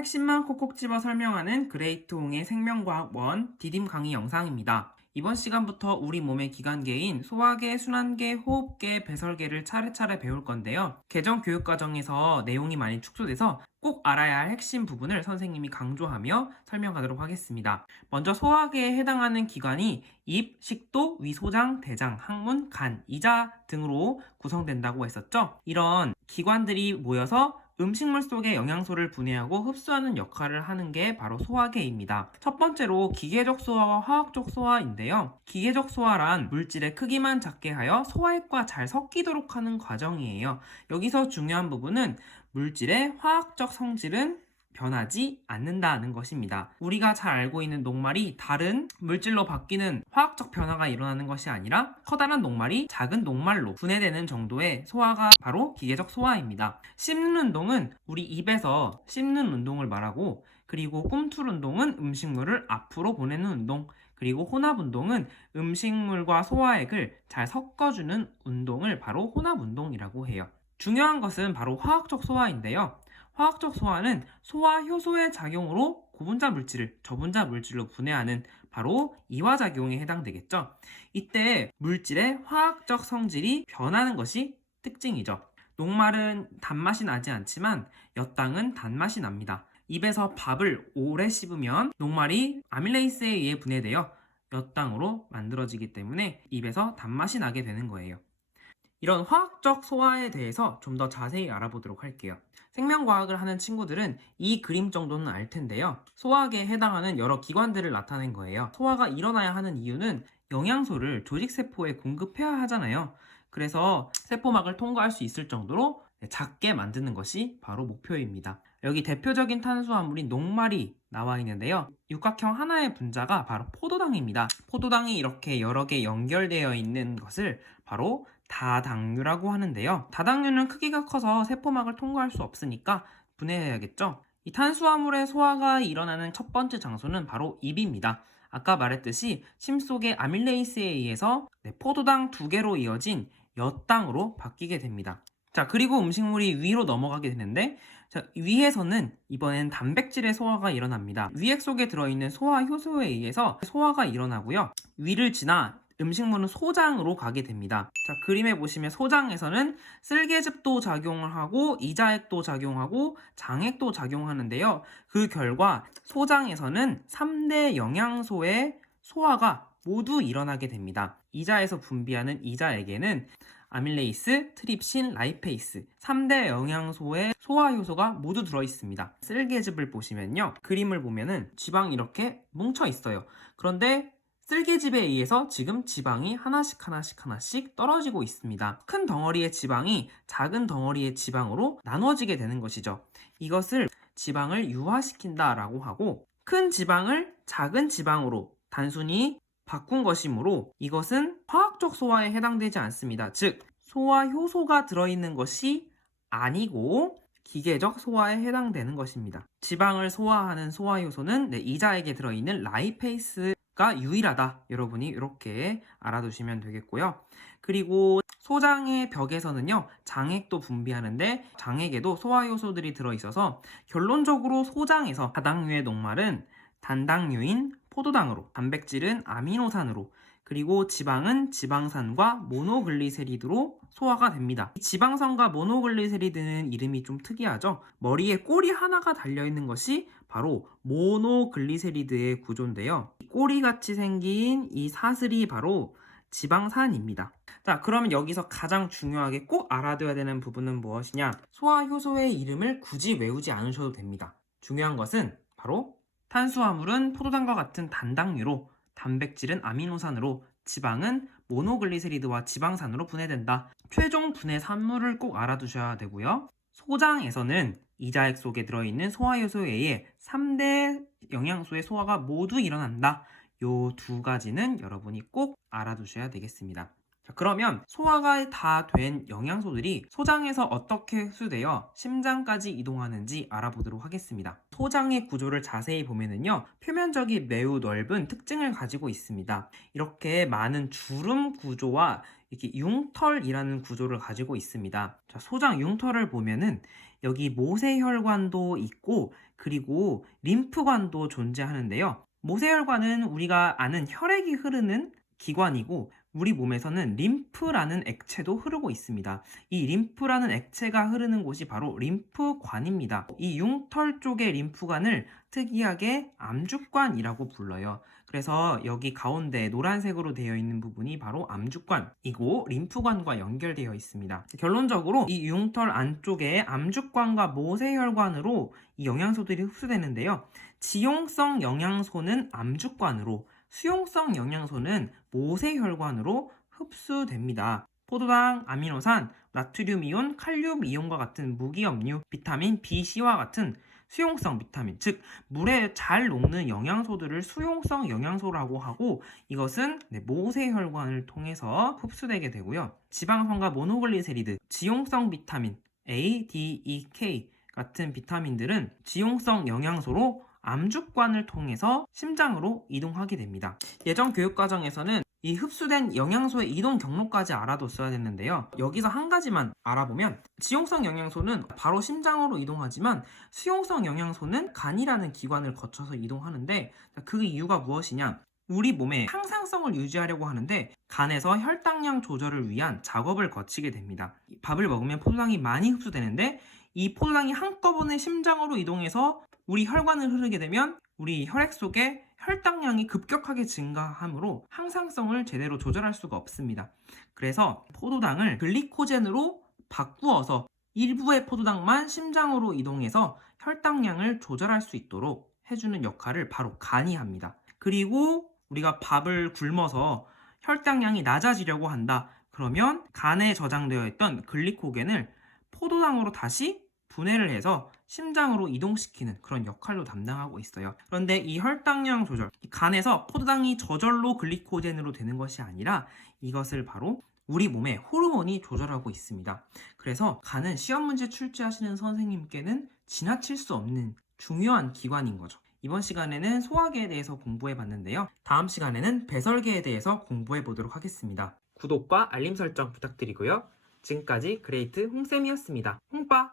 핵심만 콕콕 집어 설명하는 그레이트홍의 생명과학 원 디딤 강의 영상입니다. 이번 시간부터 우리 몸의 기관계인 소화계, 순환계, 호흡계, 배설계를 차례차례 배울 건데요. 개정 교육 과정에서 내용이 많이 축소돼서 꼭 알아야 할 핵심 부분을 선생님이 강조하며 설명하도록 하겠습니다. 먼저 소화계에 해당하는 기관이 입, 식도, 위소장, 대장, 항문, 간, 이자 등으로 구성된다고 했었죠. 이런 기관들이 모여서 음식물 속에 영양소를 분해하고 흡수하는 역할을 하는 게 바로 소화계입니다. 첫 번째로 기계적 소화와 화학적 소화인데요. 기계적 소화란 물질의 크기만 작게 하여 소화액과 잘 섞이도록 하는 과정이에요. 여기서 중요한 부분은 물질의 화학적 성질은 변하지 않는다는 것입니다. 우리가 잘 알고 있는 녹말이 다른 물질로 바뀌는 화학적 변화가 일어나는 것이 아니라 커다란 녹말이 작은 녹말로 분해되는 정도의 소화가 바로 기계적 소화입니다. 씹는 운동은 우리 입에서 씹는 운동을 말하고, 그리고 꿈틀 운동은 음식물을 앞으로 보내는 운동, 그리고 혼합 운동은 음식물과 소화액을 잘 섞어주는 운동을 바로 혼합 운동이라고 해요. 중요한 것은 바로 화학적 소화인데요. 화학적 소화는 소화 효소의 작용으로 고분자 물질을 저분자 물질로 분해하는 바로 이화작용에 해당되겠죠. 이때 물질의 화학적 성질이 변하는 것이 특징이죠. 녹말은 단맛이 나지 않지만 엿당은 단맛이 납니다. 입에서 밥을 오래 씹으면 녹말이 아밀레이스에 의해 분해되어 엿당으로 만들어지기 때문에 입에서 단맛이 나게 되는 거예요. 이런 화학적 소화에 대해서 좀 더 자세히 알아보도록 할게요. 생명과학을 하는 친구들은 이 그림 정도는 알 텐데요. 소화계에 해당하는 여러 기관들을 나타낸 거예요. 소화가 일어나야 하는 이유는 영양소를 조직세포에 공급해야 하잖아요. 그래서 세포막을 통과할 수 있을 정도로 작게 만드는 것이 바로 목표입니다. 여기 대표적인 탄수화물인 녹말이 나와 있는데요. 육각형 하나의 분자가 바로 포도당입니다. 포도당이 이렇게 여러 개 연결되어 있는 것을 바로 다당류라고 하는데요. 다당류는 크기가 커서 세포막을 통과할 수 없으니까 분해해야겠죠. 이 탄수화물의 소화가 일어나는 첫 번째 장소는 바로 입입니다. 아까 말했듯이 심속의 아밀레이스에 의해서 포도당 2개로 이어진 엿당으로 바뀌게 됩니다. 자, 그리고 음식물이 위로 넘어가게 되는데, 자, 위에서는 이번엔 단백질의 소화가 일어납니다. 위액 속에 들어있는 소화 효소에 의해서 소화가 일어나고요. 위를 지나 음식물은 소장으로 가게 됩니다. 자, 그림에 보시면 소장에서는 쓸개즙도 작용을 하고 이자액도 작용하고 장액도 작용하는데요. 그 결과 소장에서는 3대 영양소의 소화가 모두 일어나게 됩니다. 이자에서 분비하는 이자액에는 아밀레이스, 트립신, 라이페이스 3대 영양소의 소화 효소가 모두 들어있습니다. 쓸개즙을 보시면요. 그림을 보면은 지방이 이렇게 뭉쳐 있어요. 그런데 쓸개즙에 의해서 지금 지방이 하나씩 떨어지고 있습니다. 큰 덩어리의 지방이 작은 덩어리의 지방으로 나눠지게 되는 것이죠. 이것을 지방을 유화시킨다라고 하고, 큰 지방을 작은 지방으로 단순히 바꾼 것이므로 이것은 화학적 소화에 해당되지 않습니다. 즉, 소화 효소가 들어있는 것이 아니고 기계적 소화에 해당되는 것입니다. 지방을 소화하는 소화 효소는 이자액에 들어있는 라이페이스가 유일하다. 여러분이 이렇게 알아두시면 되겠고요. 그리고 소장의 벽에서는요, 장액도 분비하는데 장액에도 소화 효소들이 들어있어서 결론적으로 소장에서 다당류의 녹말은 단당류인 포도당으로, 단백질은 아미노산으로, 그리고 지방은 지방산과 모노글리세리드로 소화가 됩니다. 지방산과 모노글리세리드는 이름이 좀 특이하죠? 머리에 꼬리 하나가 달려있는 것이 바로 모노글리세리드의 구조인데요. 꼬리같이 생긴 이 사슬이 바로 지방산입니다. 자, 그러면 여기서 가장 중요하게 꼭 알아둬야 되는 부분은 무엇이냐? 소화효소의 이름을 굳이 외우지 않으셔도 됩니다. 중요한 것은 바로 탄수화물은 포도당과 같은 단당류로, 단백질은 아미노산으로, 지방은 모노글리세리드와 지방산으로 분해된다. 최종 분해 산물을 꼭 알아두셔야 되고요. 소장에서는 이자액 속에 들어있는 소화효소에 의해 3대 영양소의 소화가 모두 일어난다. 요 2가지는 여러분이 꼭 알아두셔야 되겠습니다. 자, 그러면 소화가 다 된 영양소들이 소장에서 어떻게 흡수되어 심장까지 이동하는지 알아보도록 하겠습니다. 소장의 구조를 자세히 보면은요, 표면적이 매우 넓은 특징을 가지고 있습니다. 이렇게 많은 주름 구조와 이렇게 융털이라는 구조를 가지고 있습니다. 자, 소장 융털을 보면은 여기 모세혈관도 있고, 그리고 림프관도 존재하는데요. 모세혈관은 우리가 아는 혈액이 흐르는 기관이고 우리 몸에서는 림프라는 액체도 흐르고 있습니다. 이 림프라는 액체가 흐르는 곳이 바로 림프관입니다. 이 융털 쪽의 림프관을 특이하게 암주관이라고 불러요. 그래서 여기 가운데 노란색으로 되어 있는 부분이 바로 암주관이고 림프관과 연결되어 있습니다. 결론적으로 이 융털 안쪽에 암주관과 모세혈관으로 이 영양소들이 흡수되는데요. 지용성 영양소는 암주관으로, 수용성 영양소는 모세혈관으로 흡수됩니다. 포도당, 아미노산, 나트륨 이온, 칼륨 이온과 같은 무기염류, 비타민 B, C와 같은 수용성 비타민, 즉 물에 잘 녹는 영양소들을 수용성 영양소라고 하고 이것은 모세혈관을 통해서 흡수되게 되고요. 지방산과 모노글리세리드, 지용성 비타민 A, D, E, K 같은 비타민들은 지용성 영양소로 암주관을 통해서 심장으로 이동하게 됩니다. 예전 교육과정에서는 이 흡수된 영양소의 이동 경로까지 알아뒀어야 됐는데요. 여기서 한 가지만 알아보면 지용성 영양소는 바로 심장으로 이동하지만 수용성 영양소는 간이라는 기관을 거쳐서 이동하는데 그 이유가 무엇이냐? 우리 몸의 항상성을 유지하려고 하는데 간에서 혈당량 조절을 위한 작업을 거치게 됩니다. 밥을 먹으면 포도당이 많이 흡수되는데 이 포도당이 한꺼번에 심장으로 이동해서 우리 혈관을 흐르게 되면 우리 혈액 속에 혈당량이 급격하게 증가하므로 항상성을 제대로 조절할 수가 없습니다. 그래서 포도당을 글리코젠으로 바꾸어서 일부의 포도당만 심장으로 이동해서 혈당량을 조절할 수 있도록 해주는 역할을 바로 간이 합니다. 그리고 우리가 밥을 굶어서 혈당량이 낮아지려고 한다. 그러면 간에 저장되어 있던 글리코겐을 포도당으로 다시 분해를 해서 심장으로 이동시키는 그런 역할도 담당하고 있어요. 그런데 이 혈당량 조절, 간에서 포도당이 저절로 글리코젠으로 되는 것이 아니라 이것을 바로 우리 몸의 호르몬이 조절하고 있습니다. 그래서 간은 시험 문제 출제하시는 선생님께는 지나칠 수 없는 중요한 기관인 거죠. 이번 시간에는 소화계에 대해서 공부해 봤는데요. 다음 시간에는 배설계에 대해서 공부해 보도록 하겠습니다. 구독과 알림 설정 부탁드리고요. 지금까지 그레이트 홍쌤이었습니다. 홍빠!